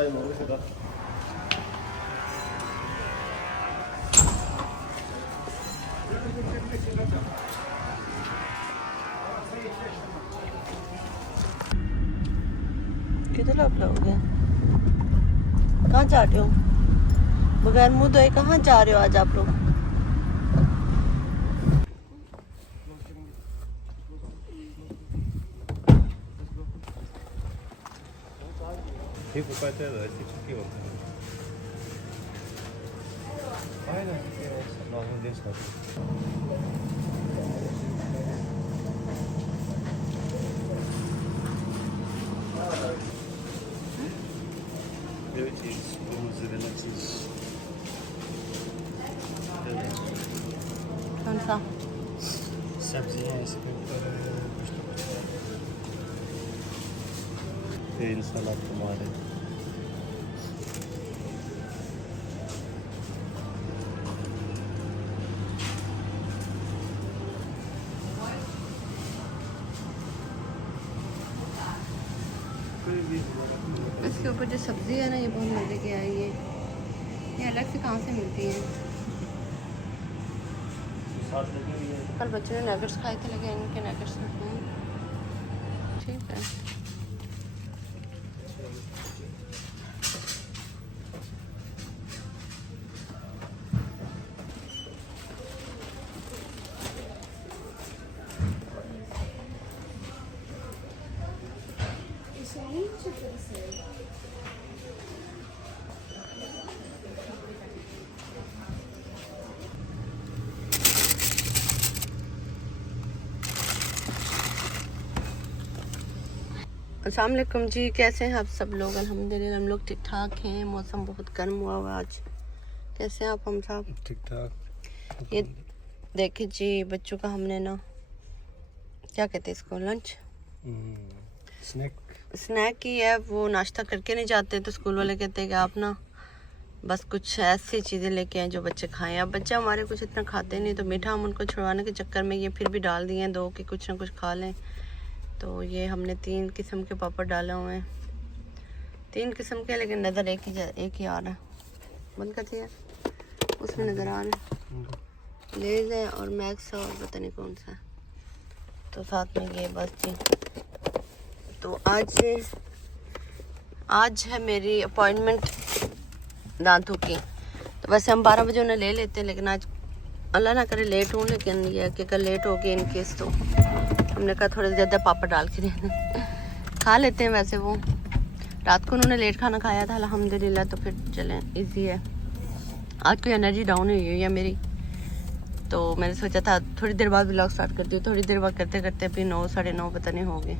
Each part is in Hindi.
किधर आप लोग हैं? कहाँ जा रहे हो? बगैर मुँह धोए कहाँ जा रहे हो आज आप लोग? कौन सा सब्जी है इसके ऊपर कुछ तो कुछ तेल सलाद टमाटर इसके ऊपर जो सब्ज़ी है ना ये बहुत मज़े की आई है। ये अलग से कहाँ से मिलती है? कल बच्चों ने नगेट्स खाए थे लगे इनके नगेट्स ठीक है। अस्सलाम वालेकुम जी, कैसे हैं आप सब लोग? अल्हम्दुलिल्लाह हम लोग ठीक ठाक हैं। मौसम बहुत गर्म हुआ हुआ आज। कैसे हैं आप? हम सब ठीक ठाक। ये देखिए जी, बच्चों का हमने ना क्या कहते हैं इसको, लंच स्नैक की है। वो नाश्ता करके नहीं जाते तो स्कूल वाले कहते हैं कि आप ना बस कुछ ऐसी चीज़ें लेके आए जो बच्चे खाएं। अब बच्चे हमारे कुछ इतना खाते नहीं, तो मीठा हम उनको छुड़वाने के चक्कर में ये फिर भी डाल दिए हैं दो कि कुछ ना कुछ खा लें। तो ये हमने 3 किस्म के पापड़ डाले हुए हैं। 3 किस्म के, लेकिन नज़र एक ही आ रहा है। बंद कर दिया, उसमें नज़र आ रहा है लेज़ है और मैक्स और पता नहीं कौन सा। तो साथ में ये बस जी। तो आज है मेरी अपॉइंटमेंट दांतों की। तो वैसे हम 12 बजे उन्हें ले लेते हैं, लेकिन आज अल्लाह ना करे लेट हूँ। लेकिन ये कि कल लेट हो गई इन केस, तो हमने कहा थोड़े ज़्यादा पापड़ डाल के दे खा लेते हैं। वैसे वो रात को उन्होंने लेट खाना खाया था अल्हम्दुलिल्लाह, तो फिर चलें इजी है। आज कोई एनर्जी डाउन हुई है मेरी, तो मैंने सोचा था थोड़ी देर बाद व्लॉग स्टार्ट करती हूँ। थोड़ी देर बाद करते करते अभी 9 साढ़े 9 पता नहीं हो गए।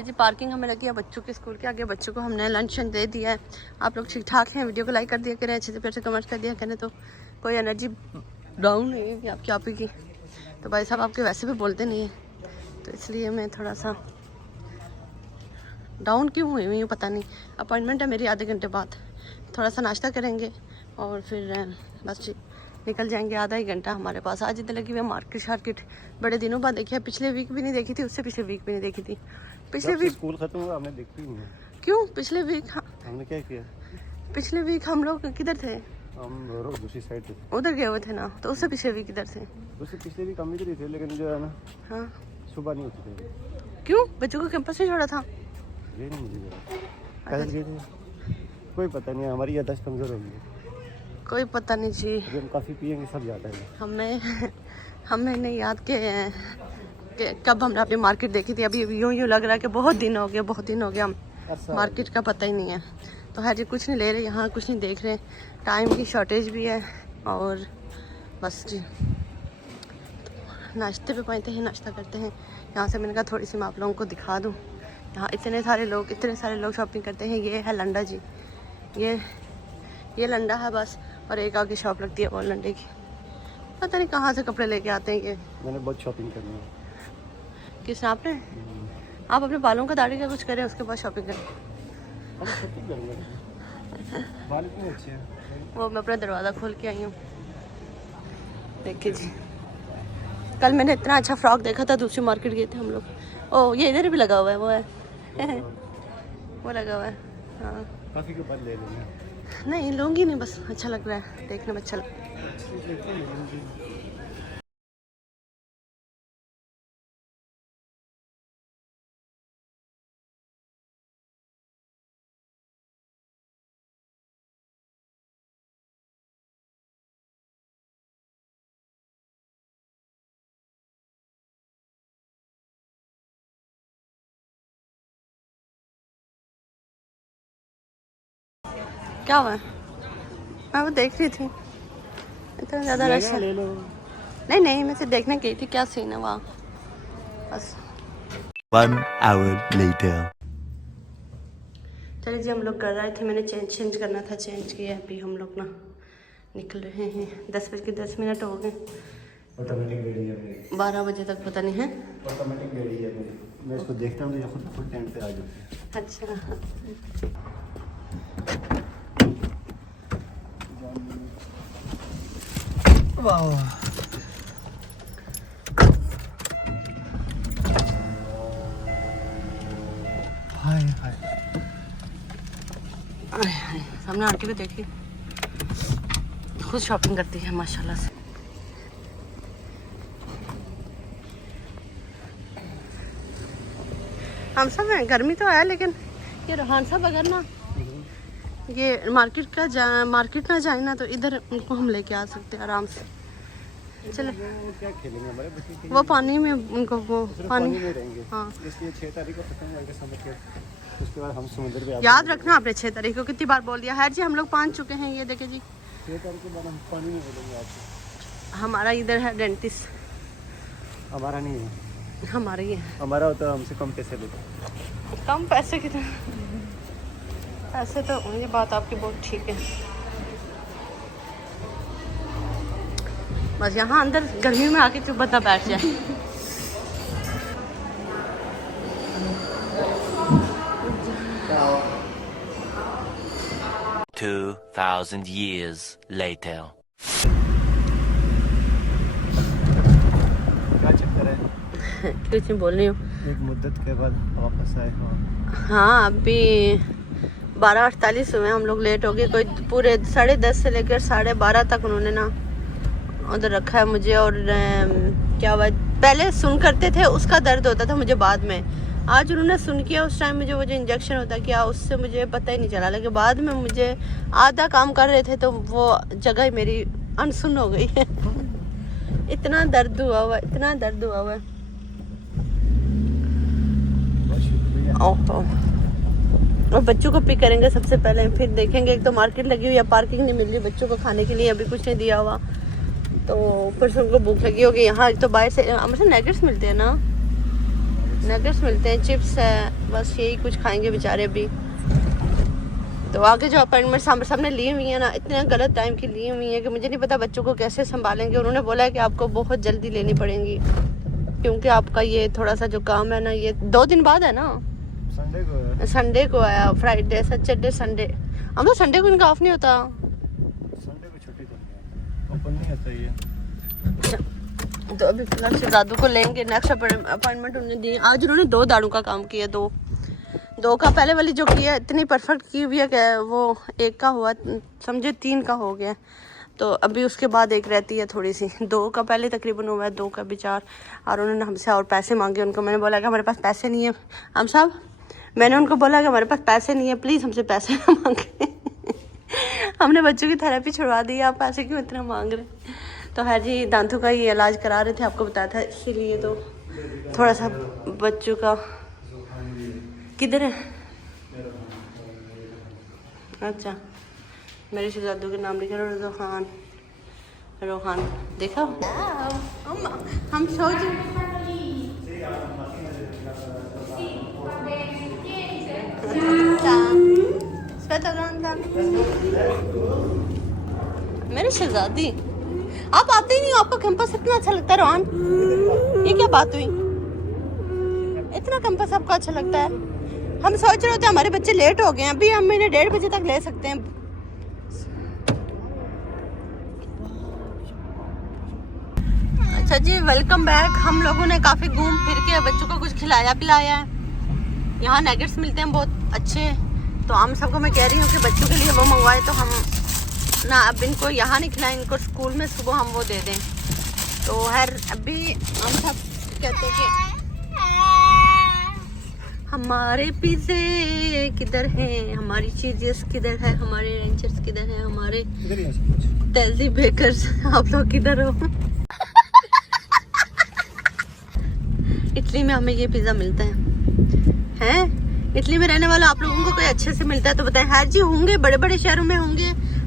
जी पार्किंग हमें लगी है बच्चों के स्कूल के आगे। बच्चों को हमने लंच दे दिया है। आप लोग ठीक ठाक हैं? वीडियो को लाइक कर दिया करें, अच्छे से प्यार से कमेंट कर दिया करें। तो कोई एनर्जी डाउन नहीं है कि आपकी आप ही की। तो भाई साहब आपके वैसे भी बोलते नहीं है, तो इसलिए मैं थोड़ा सा डाउन क्यों हुई हूँ पता नहीं। अपॉइंटमेंट है मेरी आधे घंटे बाद। थोड़ा सा नाश्ता करेंगे और फिर बस निकल जाएंगे। आधा ही घंटा हमारे पास। आज इधर लगी हुई है मार्केट बड़े दिनों बाद देखी है। पिछले वीक भी नहीं देखी थी, उससे पिछले वीक भी नहीं देखी थी। पिछले वीक स्कूल खत्म हुआ हमने देखी नहीं। क्यों? पिछले वीक हमने क्या किया? पिछले वीक हम लोग किधर थे? हम दूसरी साइड थे, उधर गए हुए थे ना। तो उससे पिछले वीक किधर थे? उससे पिछले वीक हम इधर ही थे, लेकिन जो है ना हाँ सुबह नहीं होती थी। क्यों? बच्चों को कैंपस में छोड़ा था? ये नहीं मुझे पता गए थे, कोई पता नहीं। हमारी याददाश्त कमज़ोर होगी, कोई पता नहीं जी। हम काफ़ी पियेंगे सब जाता है। हमें नहीं याद कि कब हमने अपनी मार्केट देखी थी। अभी यूँ लग रहा है कि बहुत दिन हो गया हम मार्केट का पता ही नहीं है। तो है जी, कुछ नहीं ले रहे यहाँ, कुछ नहीं देख रहे। टाइम की शॉर्टेज भी है और बस जी नाश्ते पे पहुँचते हैं, नाश्ता करते हैं। यहाँ से मैंने कहा थोड़ी सी मैं आप लोगों को दिखा दूँ। यहाँ इतने सारे लोग शॉपिंग करते हैं। ये है लंडा जी, ये लंडा है बस। और एक आगे शॉप लगती है वो लंडे की। पता नहीं कहाँ से कपड़े लेके आते हैं ये। मैंने बहुत शॉपिंग करनी है। किसने? आपने? आप अपने बालों का दाढ़ी का कुछ करें, उसके बाद शॉपिंग करें। बाल कितने अच्छे हैं। वो मैं अपना दरवाज़ा खोल के आई हूँ। देखिए जी, कल मैंने इतना अच्छा फ्रॉक देखा था, दूसरी मार्केट गए थे हम लोग। ओ ये इधर भी लगा हुआ है, वो है वो लगा हुआ है। हाँ काफ़ी के बाद ले लेंगे। नहीं लूँगी नहीं, बस अच्छा लग रहा है, देखने में अच्छा लग रहा है। क्या हुआ है? मैं वो देख रही थी, इतना ज़्यादा रश है। ले लो। नहीं नहीं, मैं सिर्फ देखने गई थी क्या सीन है वहाँ, बस। 1 hour later. चलिए जी, हम लोग कर रहे थे, मैंने चेंज करना था, चेंज किया। अभी हम लोग ना निकल रहे हैं, 10:10 हो गए। ऑटोमेटिक गाड़ी है मेरी, 12 बजे तक पता नहीं है। ऑटोमेटिक गाड़ी है मेरी, मैं इसको देखता हूँ तो ये खुद टाइम पे आ जाती है। अच्छा वाह हाय हाय। अरे हाय, सामने आंटी को देखी, खुद शॉपिंग करती है माशाल्लाह से। हम सब हैं, गर्मी तो है, लेकिन ये रोहान साहब अगर ना ये मार्केट ना जाए ना, तो इधर उनको हम लेके आ सकते हैं आराम से। चले क्या खेलेंगे हमारे बच्चे, वो पानी में उनको वो पानी में रहेंगे। हाँ, इसलिए 6 तारीख को पतंग आएगा समझ के, उसके बाद हम समुद्र पे याद रखना आपने 6 तारीख को, कितनी बार बोल दिया है जी, हम लोग 5 चुके हैं। ये देखे जी, 6 तारीख के बाद हम पानी में मिलेंगे आपसे। हमारा इधर है डेंटिस्ट, हमारा नहीं है, हमारा ही है। हमारा होता है हमसे कम पैसे लेते। कम पैसे कितने? ऐसे तो ये बात आपकी बहुत ठीक है। बस यहाँ अंदर गर्मी में आके चुप बता बैठ जाए। 2,000 years later. क्या चक्कर है? कुछ नहीं बोल रही हूँ। एक मुद्दत के बाद वापस आए। हाँ अभी 12:48 हुए, हम लोग लेट हो गए। कोई पूरे 10:30 से लेकर 12:30 तक उन्होंने ना उधर रखा है मुझे। और क्या हुआ, पहले सुन करते थे उसका दर्द होता था मुझे, बाद में आज उन्होंने सुन किया। उस टाइम मुझे वो जो इंजेक्शन होता क्या, उससे मुझे पता ही नहीं चला, लेकिन बाद में मुझे आधा काम कर रहे थे तो वो जगह मेरी अनसुन हो गई है। इतना दर्द हुआ हुआ, इतना दर्द हुआ हुआ है। ओहो, और बच्चों को पिक करेंगे सबसे पहले, फिर देखेंगे। एक तो मार्केट लगी हुई है, पार्किंग नहीं मिल रही बच्चों को खाने के लिए, अभी कुछ नहीं दिया हुआ, तो फिर से उनको भूख लगी होगी। यहाँ एक तो बाहर से हमेशा नगेट्स मिलते हैं ना, नगेट्स मिलते हैं, चिप्स है, बस यही कुछ खाएंगे बेचारे अभी। तो आगे जो अपॉइंटमेंट सामने ली हुई है ना, इतने गलत टाइम की ली हुई है कि मुझे नहीं पता बच्चों को कैसे संभालेंगे। उन्होंने बोला है कि आपको बहुत जल्दी लेनी पड़ेंगी, क्योंकि आपका ये थोड़ा सा जो काम है ना, ये 2 दिन बाद है ना, संडे को आया, फ्राइडे सैटरडे संडे। हम तो संडे को इनका ऑफ नहीं होता, संडे को छुट्टी ओपन नहीं होता ये। तो अभी फिलहाल शहजादू को लेंगे, नेक्स्ट अपॉइंटमेंट उन्होंने दी। आज उन्होंने 2 दाढ़ों का काम किया, 2 का पहले वाली जो किया इतनी परफेक्ट की हुई है कि वो 1 का हुआ समझे 3 का हो गया। तो अभी उसके बाद एक रहती है थोड़ी सी, 2 का पहले तकरीबन हुआ है, 2 का भी 4। और उन्होंने हमसे और पैसे मांगे। उनको मैंने बोला कि हमारे पास पैसे नहीं है हम साहब, मैंने उनको बोला कि हमारे पास पैसे नहीं है, प्लीज़ हमसे पैसे ना मांगे। हमने बच्चों की थेरेपी छुड़वा दी, आप पैसे क्यों इतना मांग रहे? तो है जी, दांतों का ये इलाज करा रहे थे, आपको बताया था, इसीलिए तो थोड़ा सा बच्चों का। किधर है? अच्छा, मेरे शहजादू के नाम लिखा रोहान। रोहान देखा हम सोच मेरे शहजादी, आप आते ही नहीं हो, आपका कैंपस इतना अच्छा लगता है रोहान, ये क्या बात हुई? इतना कैंपस आपको अच्छा लगता है? हम सोच रहे होते हमारे बच्चे लेट हो गए हैं, अभी हम इन्हें 1:30 बजे तक ले सकते हैं। अच्छा जी, वेलकम बैक। हम लोगों ने काफ़ी घूम फिर के बच्चों को कुछ खिलाया पिलाया है। यहाँ नगेट्स मिलते हैं बहुत अच्छे, तो हम सबको मैं कह रही हूँ कि बच्चों के लिए वो मंगवाए, तो हम ना अब इनको यहाँ नहीं खिलाएं, इनको स्कूल में सुबह हम वो दे दें। तो खैर अभी हम सब कहते हैं कि हमारे पिज़्ज़े किधर हैं, हमारी चीज़ेस किधर है, हमारे रेंचर्स किधर हैं, हमारे तहजीब बेकर्स आप लोग किधर हो? इटली में हमें ये पिज़्ज़ा मिलता है हैं? इटली में रहने वाला आप लोगों को कोई अच्छे से मिलता है तो बताएं। हर जी होंगे, बड़े बड़े शहरों में होंगे,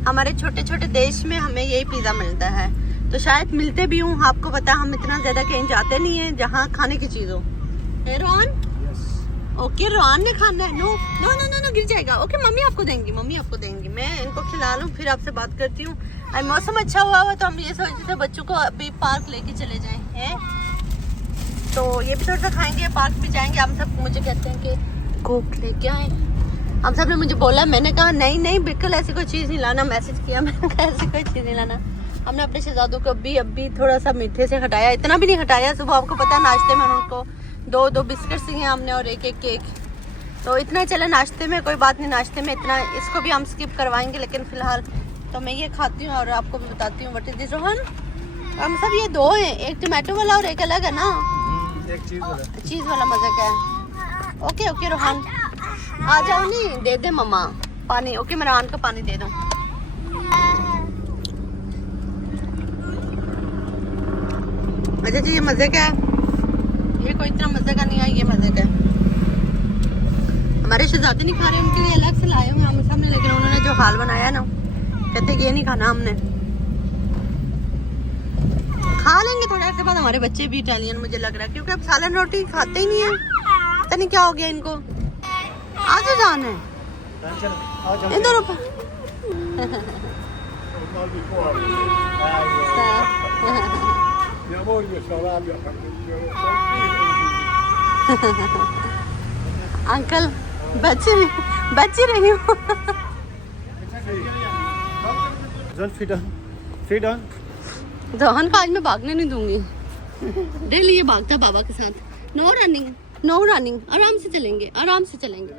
हमारे छोटे छोटे देश में हमें यही पिज़्ज़ा मिलता है। तो शायद मिलते भी हूँ, आपको पता हम इतना ज़्यादा कहीं जाते नहीं है जहाँ खाने की चीज़ हो। रोहन ओके, रोहन ने खाना है। No no no no no, गिर जाएगा। ओके मम्मी आपको देंगी, मम्मी आपको देंगी। मैं इनको खिला लूँ फिर आपसे बात करती हूँ। आज मौसम अच्छा हुआ हुआ तो हम ये सोच रहे थे बच्चों को अभी पार्क लेके चले जाएं हैं, तो ये भी थोड़ा सा खाएंगे, पार्क भी जाएंगे। हम सब मुझे कहते हैं कि कोक लेके आए, हम सब ने मुझे बोला, मैंने कहा नहीं नहीं बिल्कुल ऐसी कोई चीज़ नहीं लाना। मैसेज किया, मैंने कहा ऐसी कोई चीज़ नहीं लाना। हमने अपने शहजादों को अभी थोड़ा सा मीठे से हटाया, इतना भी नहीं हटाया। सुबह आपको पता है नाश्ते में उनको दो बिस्किट्स दिए हमने और एक केक, तो इतना चले नाश्ते में, कोई बात नहीं। नाश्ते में इतना, इसको भी हम स्किप करवाएंगे, लेकिन फिलहाल तो मैं ये खाती हूँ और आपको भी बताती हूँ। What is this Rohan? हम सब ये दो हैं, एक टमाटो वाला और एक अलग है ना, एक चीज़ वाला मज़ा क्या है। ओके ओके रोहन आ जाओ, नहीं दे दे मम्मा पानी। ओके मैं रोहन को पानी दे दूँ। अच्छा जी, ये मज़े का है, ये कोई इतना मज़े का नहीं है, ये मज़े का है। हमारे शहजादे नहीं खा रहे, उनके लिए अलग से लाए हुए हम सामने, लेकिन उन्होंने जो हाल बनाया ना, कहते ये नहीं खाना हमने। खा लेंगे थोड़ा देर के बाद हमारे बच्चे भी इटालियन, मुझे लग रहा है, क्योंकि अब सालन रोटी खाते ही नहीं है। पता नहीं क्या हो गया इनको। आज जाना है इधर अंकल बच्ची रही हूँ। रोहन को आज मैं भागने नहीं दूंगी, डेली ये भागता बाबा के साथ। नो रनिंग, आराम से चलेंगे, आराम से चलेंगे,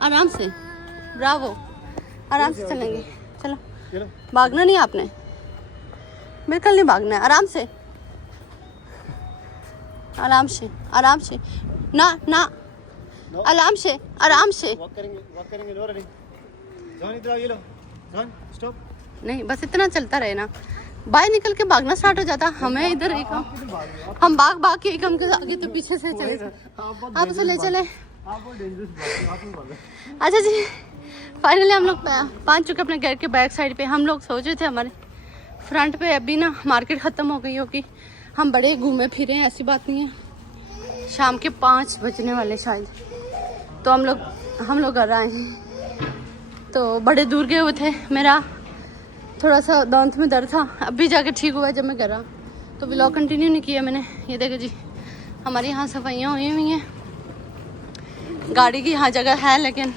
आराम से, ब्रावो, आराम से चलेंगे। चलो, भागना नहीं आपने, बिल्कुल नहीं भागना है, आराम से आराम से आराम से, ना ना आराम से आराम से। वॉक करेंगे नो रनिंग। जॉन इधर आ, ये लो जॉन स्टॉप। नहीं बस इतना चलता रहे ना, बाहर निकल के भागना स्टार्ट हो जाता। हमें इधर एक हम भाग के एक हम के आगे तो पीछे से चले, आप उसे ले चले। अच्छा जी, फाइनली हम लोग पहुंच चुके अपने घर के बैक साइड पे। हम लोग सोच रहे थे हमारे फ्रंट पे अभी ना मार्केट ख़त्म हो गई होगी, हम बड़े घूमे फिरे हैं, ऐसी बात नहीं है। शाम के 5 बजने वाले शायद, तो हम लोग घर आए हैं। तो बड़े दूर गए हुए थे, मेरा थोड़ा सा दांत में दर्द था, अभी जाके ठीक हुआ है जब मैं घर आ, तो व्लॉग कंटिन्यू नहीं किया मैंने। ये देखो जी, हमारे यहाँ सफाइयाँ हुई हुई हैं, गाड़ी की यहाँ जगह है, लेकिन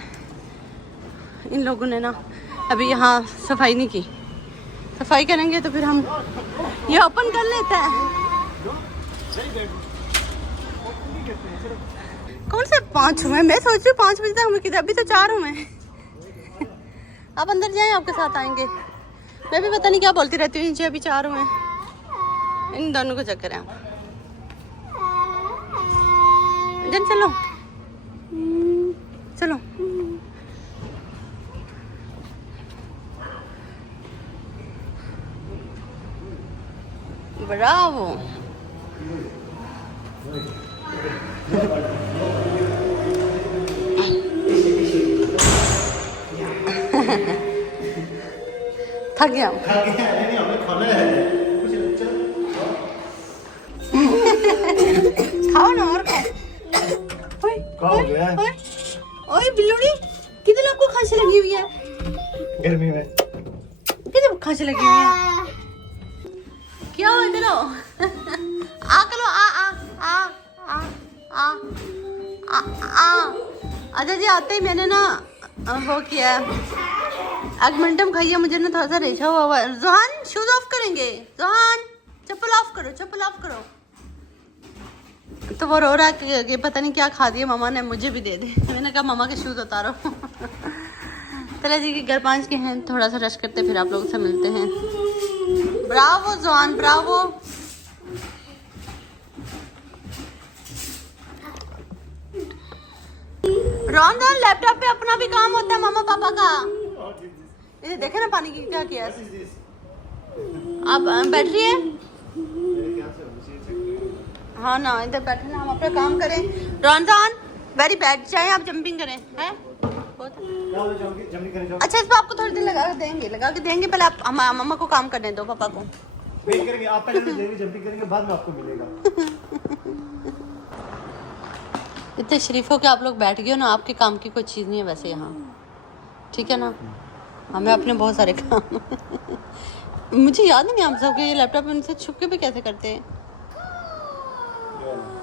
इन लोगों ने ना अभी यहाँ सफाई नहीं की। सफाई करेंगे तो फिर हम ये ओपन कर लेते हैं। कौन से 5 हुए? मैं सोच रही हूँ 5 बजे तक हमें किधर, अभी तो 4 हुए। आप अंदर जाएं, आपके साथ आएंगे। मैं भी पता नहीं क्या बोलती रहती हूँ, नीचे अभी 4 हुए, इन दोनों को चक्कर है। जन चलो चलो, ब्रावो। थक गया खाओ ना और खाओ। ओए बिल्लूड़ी, किधर आपको खांसी लगी हुई है? गर्मी में किधर खांसी लगी हुई है? क्या हो इधर आओ। आ करो, आ आ आ आ आ आ आ। अच्छा जी, आते ही मैंने ना वो किया, एगमेंटम खाइए, मुझे ना थोड़ा सा रेशा हुआ है। जोहान शूज ऑफ करेंगे, जोहान चप्पल ऑफ करो, चप्पल ऑफ करो। तो वो रो रहा है कि पता नहीं क्या खा दिया मामा ने, मुझे भी दे दे। मैंने कहा मामा के शूज उतारो। चले जी कि घर पहुँच के हैं, थोड़ा सा रश करते फिर आप लोगों से मिलते हैं। Bravo John, Bravo. Ron laptop पे अपना भी काम होता है मामा पापा का। ये देखे ना पानी की क्या किया। आप बैटरी है? हाँ ना, इधर बैठे ना, हम अपना काम करें। रॉन वेरी बैड, चाहे आप जंपिंग करें है। अच्छा इस पर आपको थोड़ी देर लगा के देंगे। पहले आप मम्मा को काम करने दो, पापा को वेट करेंगे। आप पहले जंपिंग करेंगे, बाद में आपको मिलेगा। इतने शरीफ हो के आप लोग बैठ गए हो ना, आपके काम की कोई चीज़ नहीं है वैसे यहाँ, ठीक है ना। हमें अपने बहुत सारे काम। मुझे याद नहीं हम सब के ये लैपटॉप उनसे छुप के भी कैसे करते हैं।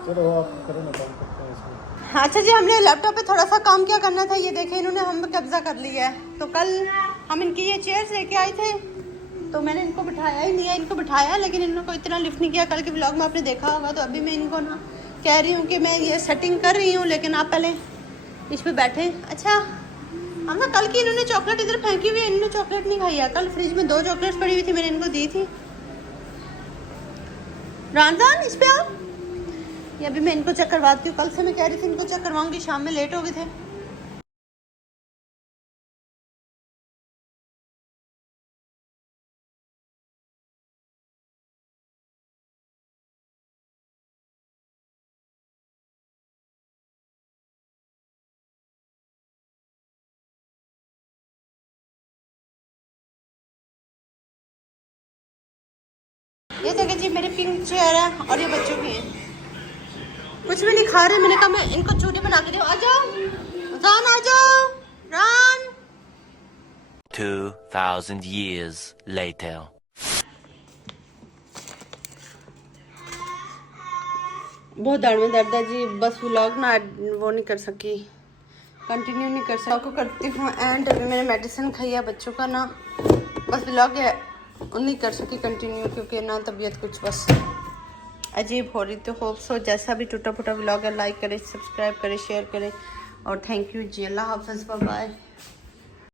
चलो आप करो ना, काम करते हैं इसमें। अच्छा जी, हमने लैपटॉप पे थोड़ा सा काम क्या करना था, ये देखें इन्होंने हम कब्जा कर लिया है। तो कल हम इनकी ये चेयर्स लेके आए थे, तो मैंने इनको बिठाया ही नहीं है। इनको बिठाया लेकिन इनको इतना लिफ्ट नहीं किया। कल के व्लॉग में आपने देखा होगा। तो अभी मैं इनको ना कह रही हूँ कि मैं ये सेटिंग कर रही हूँ, लेकिन आप पहले इस पर बैठे। अच्छा हम ना कल की इन्होंने चॉकलेट इधर फेंकी हुई है, इन्होंने चॉकलेट नहीं खाई है। कल फ्रिज में 2 चॉकलेट्स पड़ी हुई थी, मैंने इनको दी थी। रामजान इस पे आओ। ये अभी मैं इनको चेक करवाती हूँ। कल से मैं कह रही थी इनको चेक करवाऊंगी, शाम में लेट हो गए थे। ये देखें जी मेरे पिंक चेयर है और ये बच्चों की है। कुछ भी नहीं खा रहे। मैंने कहा मैं इनको चूड़ी बना के दूँ। आ जाओ रान, आ जाओ रान। 2000 years later. बहुत दाढ़ में दर्द है जी। बस व्लॉग ना वो नहीं कर सकी, कंटिन्यू नहीं कर सकी। आपको करती हूँ एंड। अभी मैंने मेडिसिन खाई है बच्चों का ना, बस व्लॉग नहीं कर सकी कंटिन्यू, क्योंकि ना तबीयत कुछ बस अजीब हो रही। तो होप सो जैसा भी टूटा फूटा व्लॉग है, लाइक करें, सब्सक्राइब करें, शेयर करें और थैंक यू जी। अल्लाह हाफ़िज़, बाय बाय।